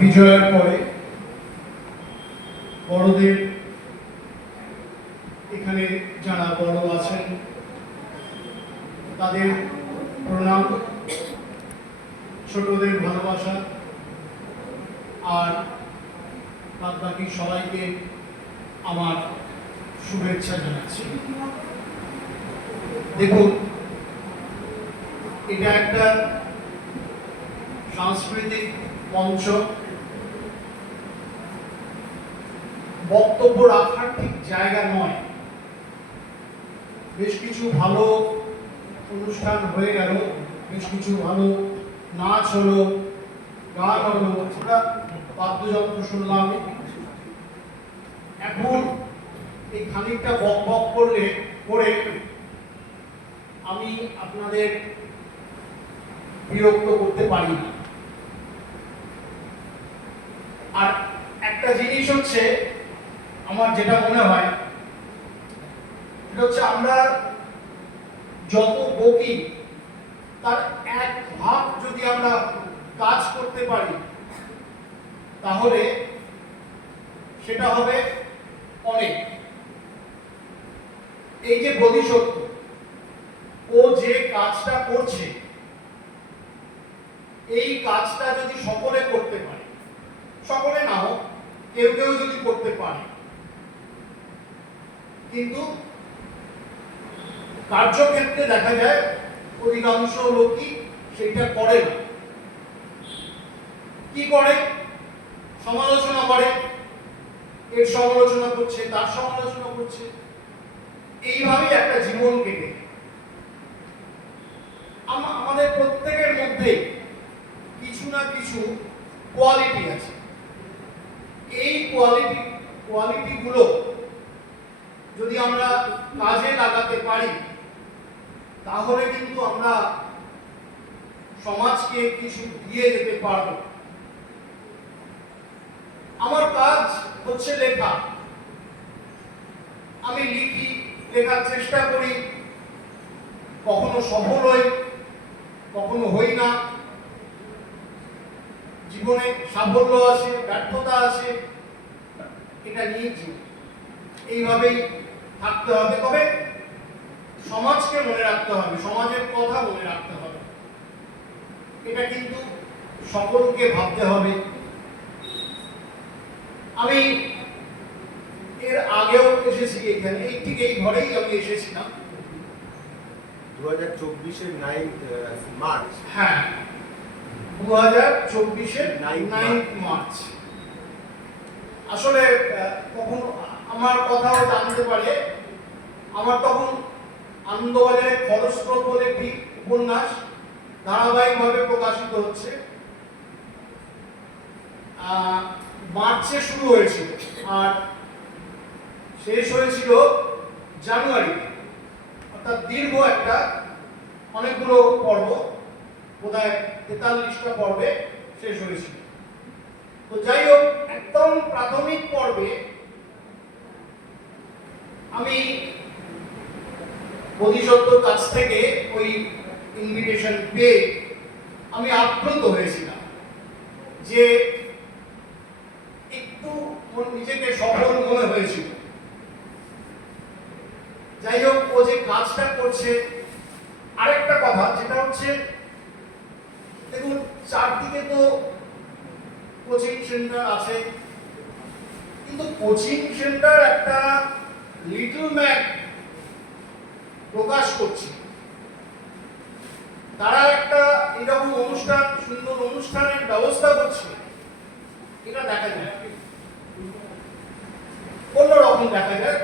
বিজয়ের পরে বড়দের এখানে যারা বড় আছেন, তাদের প্রণাম, ছোটদের ভালোবাসা, আর বাদ বাকি সবাইকে আমার শুভেচ্ছা জানাচ্ছি। দেখুন, এটা একটা সাংস্কৃতিক মঞ্চ। বক্তব্য রাখার ঠিক জায়গা নয়। বেশ কিছু ভালো অনুষ্ঠান হয়ে গেল, বেশ কিছু ভালো নাচ হলো গান হলো বাদ্যযন্ত্র শুনলাম। এখন এই খানিকটা বক বক করলে, করে আমি আপনাদের বিরক্ত করতে পারি না। আর একটা জিনিস হচ্ছে আমার যেটা মনে হয় সেটা হচ্ছে আমরা যত বকি, তার এক ভাগ যদি আমরা কাজ করতে পারি, তাহলে সেটা হবে অনেক। এই যে বোধিসত্ত্ব, ও যে কাজটা করছে, এই কাজটা যদি সকলে করতে পারে, সকলে না হোক, কেউ কেউ যদি করতে পারে কিন্তু কার্যক্ষেত্রে দেখা যায় অধিকাংশ লোকই সেটা করে না। কি করে? সমালোচনা করে। এর সমালোচনা করছে, তার সমালোচনা করছে। এইভাবেই একটা জীবন কেটে। আমাদের প্রত্যেকের মধ্যে কিছু না কিছু কোয়ালিটি আছে। এই কোয়ালিটি কোয়ালিটিগুলো যদি আমরা কাজে লাগাতে পারি, তাহলে কিন্তু আমরা সমাজকে কিছু দিয়ে যেতে পারব। আমার কাজ হচ্ছে লেখা। আমি লিখি, লেখার চেষ্টা করি। কখনো সফল হই, কখনো হই না। জীবনে সাফল্য আছে ব্যর্থতা আছে এটা নিয়ে এইভাবেই থাকতে হবে। তবে সমাজকে মনে রাখতে হবে সমাজের কথা মনে রাখতে হবে। এটা কিন্তু সকলকে ভাবতে হবে। আমি এর আগেও এসেছি এখানে এই ঠিক এই ঘরেই আমি এসেছিলাম। দু হাজার চব্বিশের নাইন মার্চ। হ্যাঁ দু হাজার চব্বিশের নাইন্থ মার্চ। আসলে তখন আমার কথাও জানতে পারে। আমার তখন আনন্দবাজারে খরস্রোত বলে একটি উপন্যাস ধারাবাহিকভাবে প্রকাশিত হচ্ছে। মার্চে শুরু হয়েছিল আর শেষ হয়েছিল জানুয়ারিতে অর্থাৎ দীর্ঘ একটা অনেকগুলো পর্ব, বোধহয় তেতাল্লিশটা পর্বে শেষ হয়েছিল। তো যাই হোক, একদম প্রাথমিক পর্বে আমি বোধিসত্ত্বর কাছ থেকে ওই ইনভিটেশন পেয়ে আমি আপ্লুত হয়েছিলাম যে একটু নিজেকে সফল মনে হয়েছিল। যাই হোক, ও যে কাজটা করছে, আরেকটা কথা, যেটা হচ্ছে, দেখুন, চারদিকে তো কোচিং সেন্টার আছে, কিন্তু কোচিং সেন্টার একটা লিটল ম্যাপ প্রকাশ করছে। তারা একটা এরকম অনুষ্ঠান, সুন্দর অনুষ্ঠানের ব্যবস্থা করছে। এটা দেখা যায়। অন্যরকম দেখা যায়।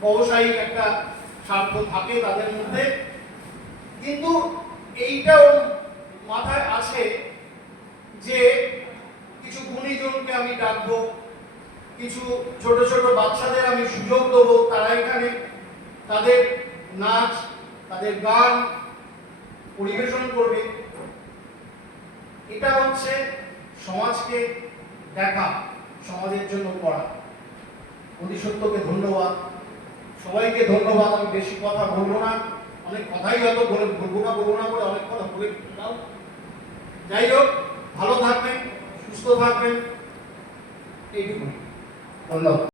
ব্যবসায়িক একটা স্বার্থ থাকে তাদের মধ্যে। কিন্তু এইটাও মাথায় আছে যে কিছু গুণীজনকে আমি ডাকবো, কিছু ছোট ছোট বাচ্চাদের আমি সুযোগ দেবো, তারা এখানে তাদের নাচ, তাদের গান পরিবেশন করবে। এটা হচ্ছে সমাজকে দেখা, সমাজের জন্য করা। অধিসত্যকে ধন্যবাদ। সবাইকে ধন্যবাদ, আমি বেশি কথা বলব না। অনেক কথাই হয়তো বলে বলব না বলব না বলে অনেক কথা বলে ফেললাম। যাই হোক, ভালো থাকবেন, সুস্থ থাকবেন। এইটুকুনি ধন্যবাদ।